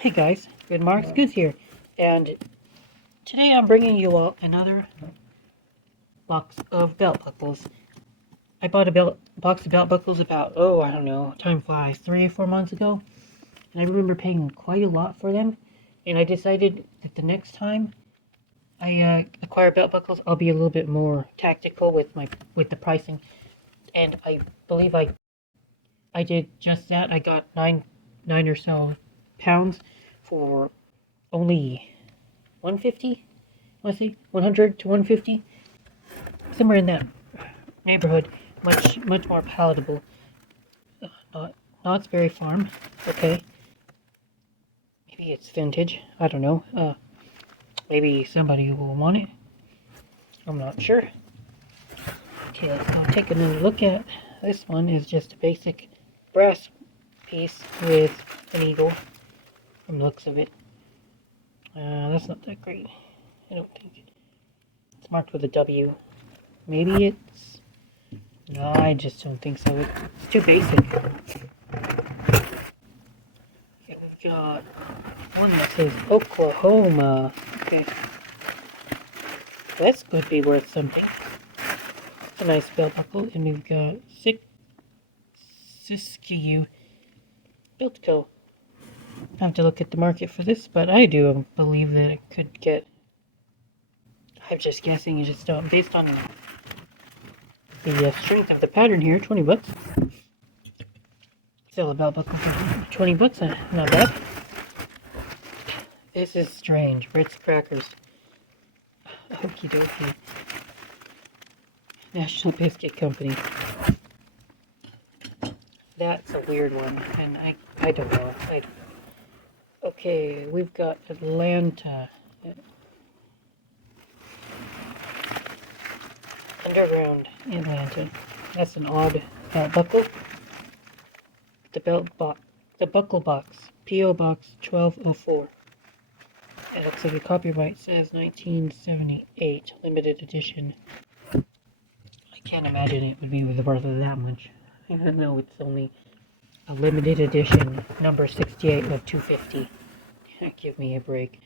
Hey guys, Good Marks Goose here, and today I'm bringing you all another box of belt buckles. I bought a box of belt buckles about, I don't know, time flies, 3 or 4 months ago, and I remember paying quite a lot for them, and I decided that the next time I acquire belt buckles, I'll be a little bit more tactical with the pricing, and I believe I did just that. I got nine or so pounds for only 150. Let's see, 100 to 150, somewhere in that neighborhood. Much more palatable. Knott's Berry Farm. Okay, maybe it's vintage. I don't know. Maybe somebody will want it. I'm not sure. Okay, let's now take another look at this one. Is just a basic brass piece with an eagle. From the looks of it, that's not that great. I don't think it's marked with a W. Maybe it's. No, I just don't think so. It's too basic. Okay, we've got one that says Oklahoma. Okay. This could be worth something. It's a nice belt buckle. And we've got Siskiyou Built Co. I have to look at the market for this, but I do believe that it could get. I'm just guessing, just based on the strength of the pattern here, 20 bucks. Sell a belt buckle for 20 bucks, not bad. This is strange. Ritz crackers. Okie dokie. National Biscuit Company. That's a weird one, and I don't know. Okay, we've got Atlanta. Underground Atlanta. That's an odd buckle. The buckle box. P.O. Box 1204. It looks like the copyright says 1978, limited edition. I can't imagine it would be worth that much. Even though it's only a limited edition, number 68 of 250. Give me a break.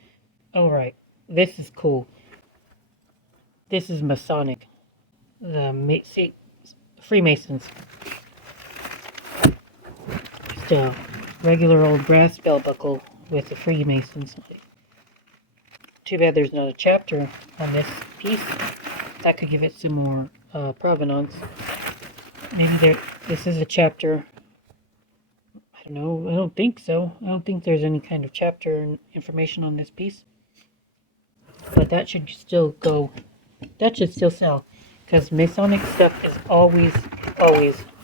Alright, this is cool. This is Masonic. The Freemasons. Just a regular old brass belt buckle with the Freemasons. Too bad there's not a chapter on this piece. That could give it some more provenance. Maybe this is a chapter. I don't know. I don't think so. I don't think there's any kind of chapter information on this piece. But that should still go. That should still sell. Because Masonic stuff is always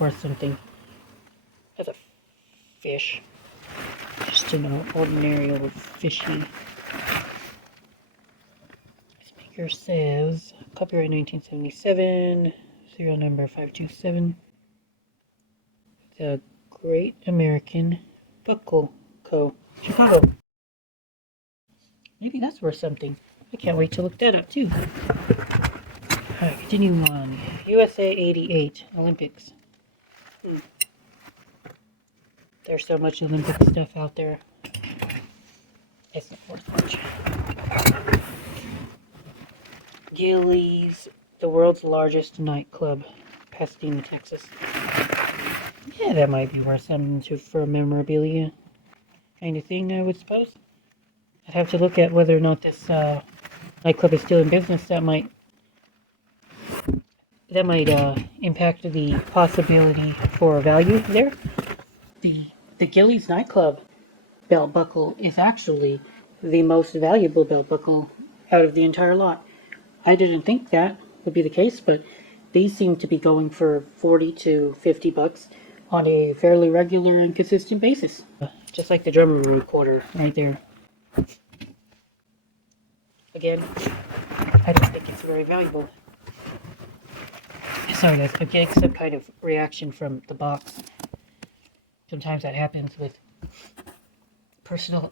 worth something. That's a fish. Just an ordinary old fishy. This maker says copyright 1977, serial number 527. The Great American Buckle Co. Chicago. Maybe that's worth something. I can't wait to look that up too. Alright, continuing on. USA 88 Olympics. There's so much Olympic stuff out there. It's not worth much. Gilley's, the world's largest nightclub, Pasadena, Texas. Yeah, that might be worth something for memorabilia kind of thing, I would suppose. I'd have to look at whether or not this nightclub is still in business. That might impact the possibility for value there. The Gilley's nightclub belt buckle is actually the most valuable belt buckle out of the entire lot. I didn't think that would be the case, but these seem to be going for 40 to 50 bucks on a fairly regular and consistent basis. Just like the drum recorder right there. Again, I don't think it's very valuable. Sorry guys, I'm getting some kind of reaction from the box. Sometimes that happens with personal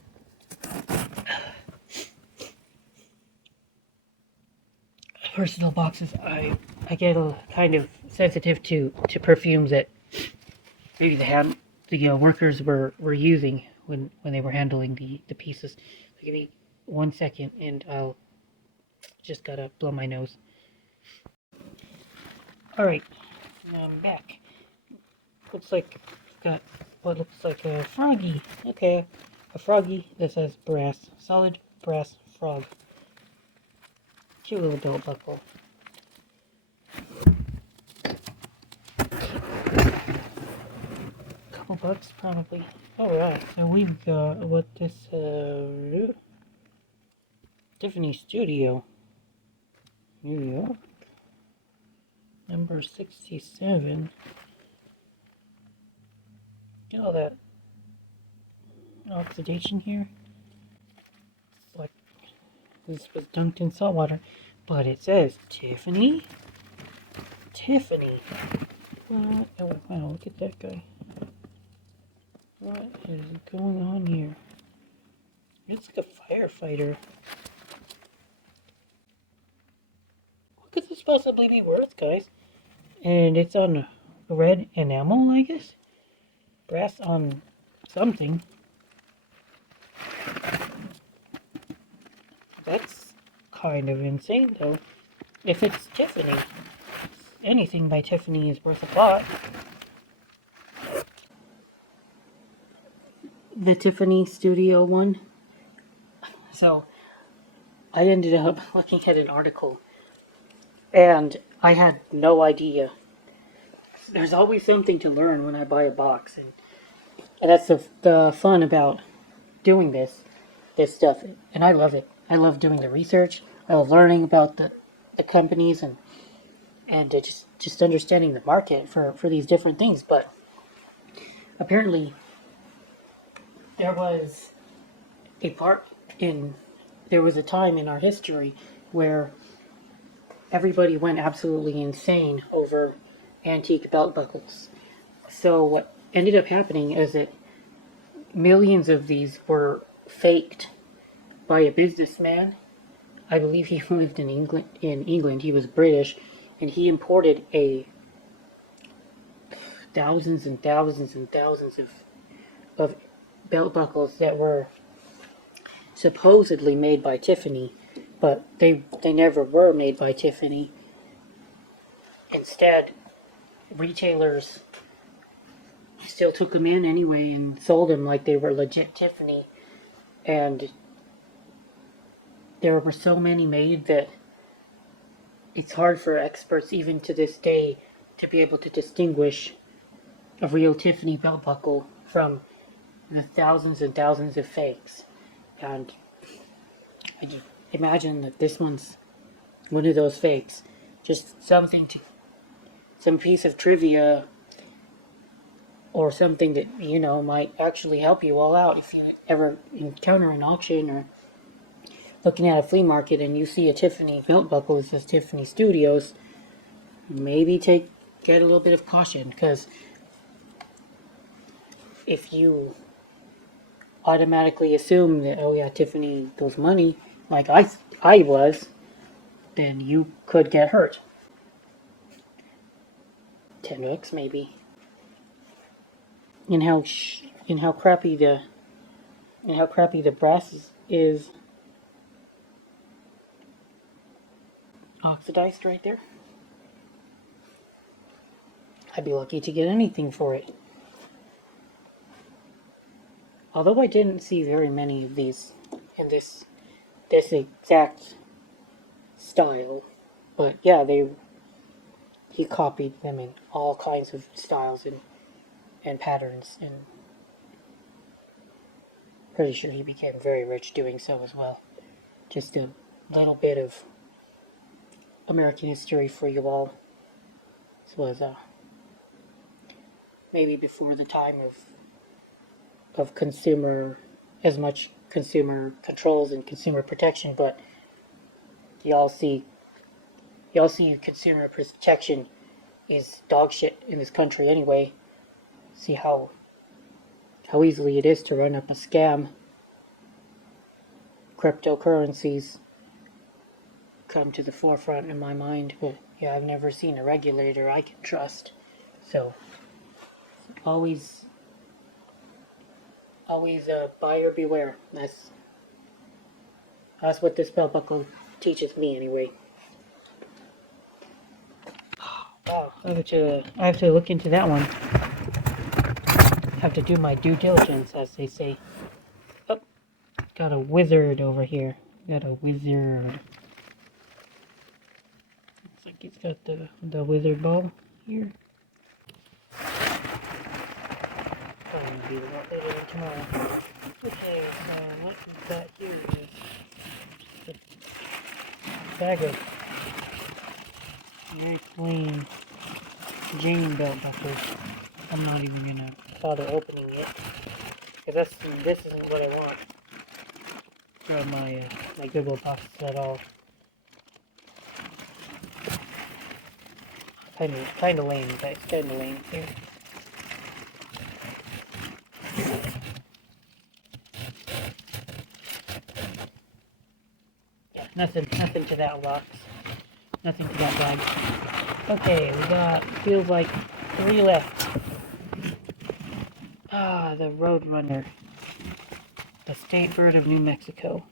boxes. I get a kind of sensitive to perfumes that maybe the workers were using when they were handling the pieces. Give me 1 second, and I'll just gotta blow my nose. All right, now I'm back. Looks like I've got what looks like a froggy. Okay, a froggy that says brass, solid brass frog. Cute little belt buckle. Couple bucks probably. Alright, so we've got what this Tiffany Studio, New York, number 67. Get all that oxidation here. It's like this was dunked in salt water, but it says Tiffany. Tiffany. What? Oh wow! Look at that guy. What is going on here? It's like a firefighter. What could this possibly be worth, guys? And it's on red enamel, I guess? Brass on something. That's kind of insane, though. If it's Tiffany, anything by Tiffany is worth a lot. The Tiffany Studio one. So, I ended up looking at an article, and I had no idea. There's always something to learn when I buy a box, and that's the fun about doing this stuff, and I love it. I love doing the research. I love learning about the companies and just understanding the market for these different things. But apparently, there was a part in there was a time in our history where everybody went absolutely insane over antique belt buckles. So what ended up happening is that millions of these were faked by a businessman. I believe he lived in England. He was British, and he imported thousands and thousands and thousands of belt buckles that were supposedly made by Tiffany, but they never were made by Tiffany. Instead, retailers still took them in anyway and sold them like they were legit Tiffany, and there were so many made that it's hard for experts even to this day to be able to distinguish a real Tiffany belt buckle from the thousands and thousands of fakes. And I imagine that this one's one of those fakes. Just some piece of trivia or something that, might actually help you all out if you ever encounter an auction or looking at a flea market and you see a Tiffany belt buckle that says Tiffany Studios. Maybe get a little bit of caution, because if you automatically assume that, oh yeah, Tiffany goes money, like I was, then you could get hurt. $10 maybe. And how crappy the brass is oxidized right there. I'd be lucky to get anything for it. Although I didn't see very many of these in this exact style, but yeah, he copied them in all kinds of styles and patterns, and pretty sure he became very rich doing so as well. Just a little bit of American history for you all. This was maybe before the time of as much consumer controls and consumer protection, but y'all see consumer protection is dog shit in this country anyway. See how easily it is to run up a scam. Cryptocurrencies come to the forefront in my mind, but yeah, I've never seen a regulator I can trust. So always Always buyer beware. That's what this belt buckle teaches me anyway. Wow, I have to look into that one. Have to do my due diligence, as they say. Oh, got a wizard over here. Got a wizard. Looks like he's got the wizard ball here. Probably be a lot later than tomorrow. Okay, so what we've got here is the bag of very plain Jane belt buckles. I'm not even gonna bother opening it because this isn't what I want from my Goodwill boxes at all. Kind of lame, guys. Kind of lame here. Yeah, nothing to that box. Nothing to that bag. Okay, we got feels like 3 left. Ah, the Roadrunner. The state bird of New Mexico.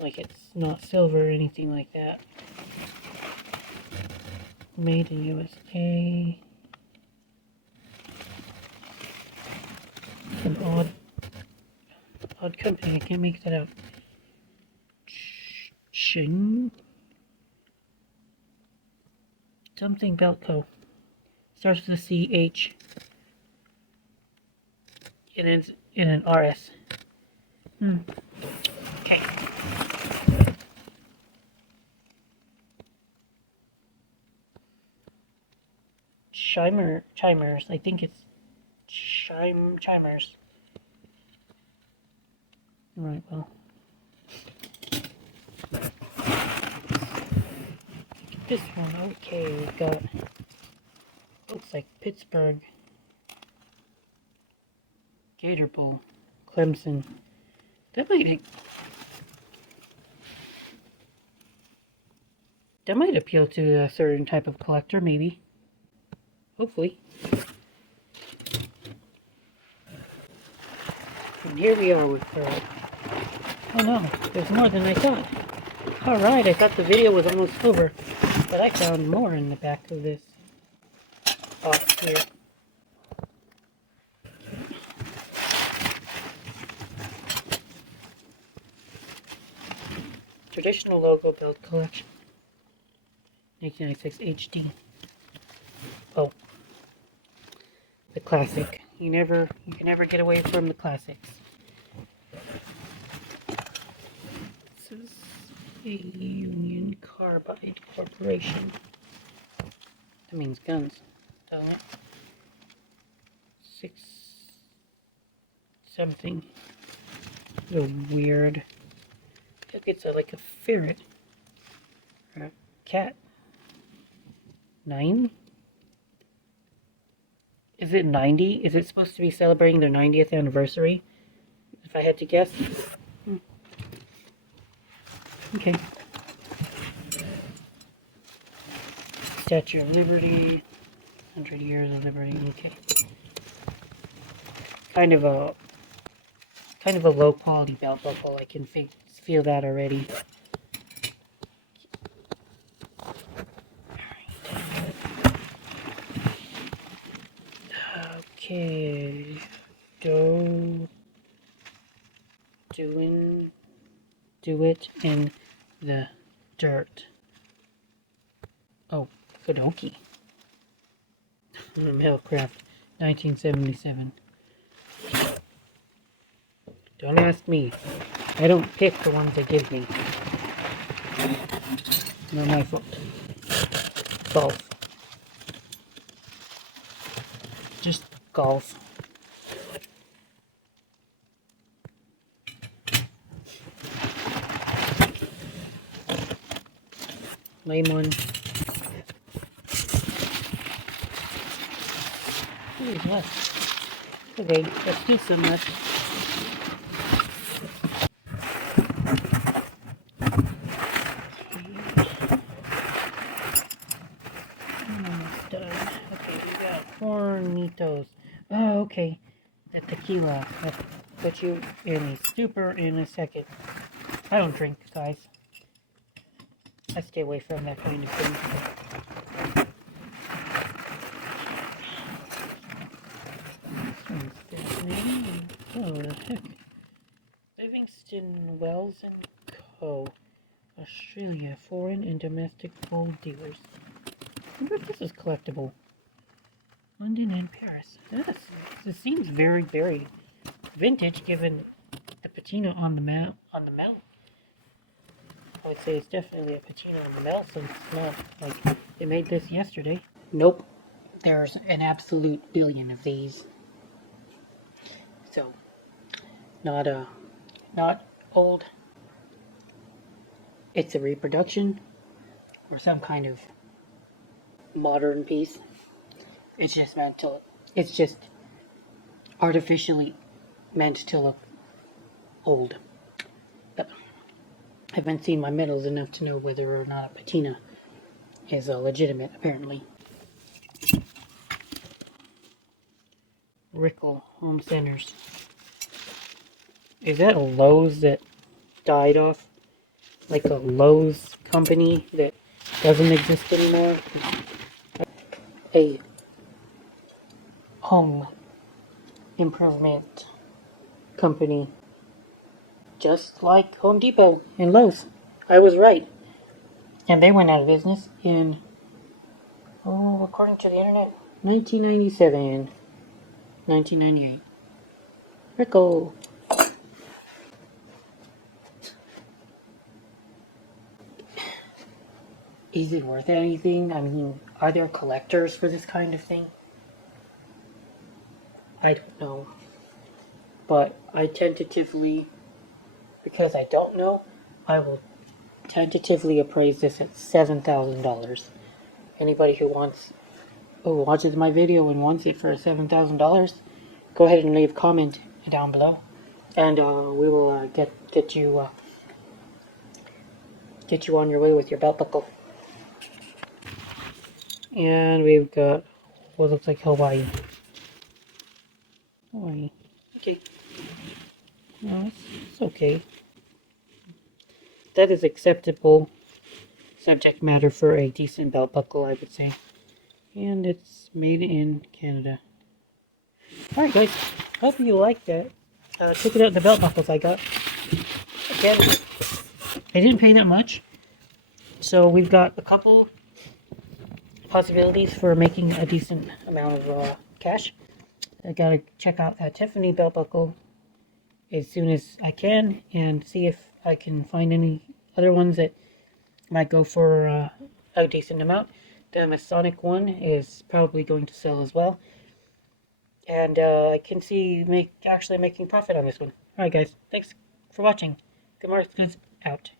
Like it's not silver or anything like that. Made in USA. It's an odd company. I can't make that out. Shing. Something Beltco. Starts with a CH. It ends in an RS. Okay. Chimers. I think it's Chimers. Right, well. This one, okay, we got, looks like Pittsburgh, Gator Bowl, Clemson. That might appeal to a certain type of collector, maybe. Hopefully. And here we are with oh no, there's more than I thought. Alright, I thought the video was almost over, but I found more in the back of this box here. Traditional logo belt collection. 1996 HD. Oh. The classic. You can never get away from the classics. This is a Union Carbide Corporation. That means guns, doesn't it? 6 something. So weird. Look, it's like a ferret. Or a cat. 9? Is it 90? Is it supposed to be celebrating their 90th anniversary? If I had to guess. Okay. Statue of Liberty. 100 years of liberty. Okay. Kind of a low quality belt buckle. I can feel that already. Okay. Do it in the dirt. Oh, Kudoki. Mailcraft, 1977. Don't ask me. I don't pick the ones they give me. Not my fault. Golf. Just golf. Lame one. Ooh, left. Okay, let's do some left. Almost done. Okay, we got Hornitos. Oh, Oh, okay. The tequila. I'll put you in the stupor in a second. I don't drink, guys. I stay away from that kind of thing. Oh, the heck. Livingston Wells and Co. Australia, foreign and domestic gold dealers. I wonder if this is collectible. London and Paris. This seems very, very vintage, given the patina on the metal. I would say it's definitely a patina on the metal, since it's not like they made this yesterday. Nope. There's an absolute billion of these. So, not old. It's a reproduction or some kind of modern piece. It's just artificially meant to look old. But I haven't seen my medals enough to know whether or not a patina is legitimate, apparently. Rickle Home Centers. Is that a Lowe's that died off? Like a Lowe's company that doesn't exist anymore? A home improvement company. Just like Home Depot and Lowe's. I was right. And they went out of business in, according to the internet, 1997. 1998. Rickle. Is it worth anything? I mean, are there collectors for this kind of thing? I don't know. But I tentatively, because I don't know, I will tentatively appraise this at $7,000. Anybody who watches my video and wants it for $7,000, go ahead and leave a comment down below, and we will get you on your way with your belt buckle. And we've got what looks like Hawaii. Okay. No, it's okay. That is acceptable subject matter for a decent belt buckle, I would say. And it's made in Canada. Alright guys, hope you liked that. Check it out, the belt buckles I got. Again, I didn't pay that much. So we've got a couple possibilities for making a decent amount of cash. I gotta check out that Tiffany belt buckle as soon as I can and see if I can find any other ones that might go for a decent amount. The Masonic one is probably going to sell as well. And I can see actually making profit on this one. Alright guys, thanks for watching. Good Marks Goods out.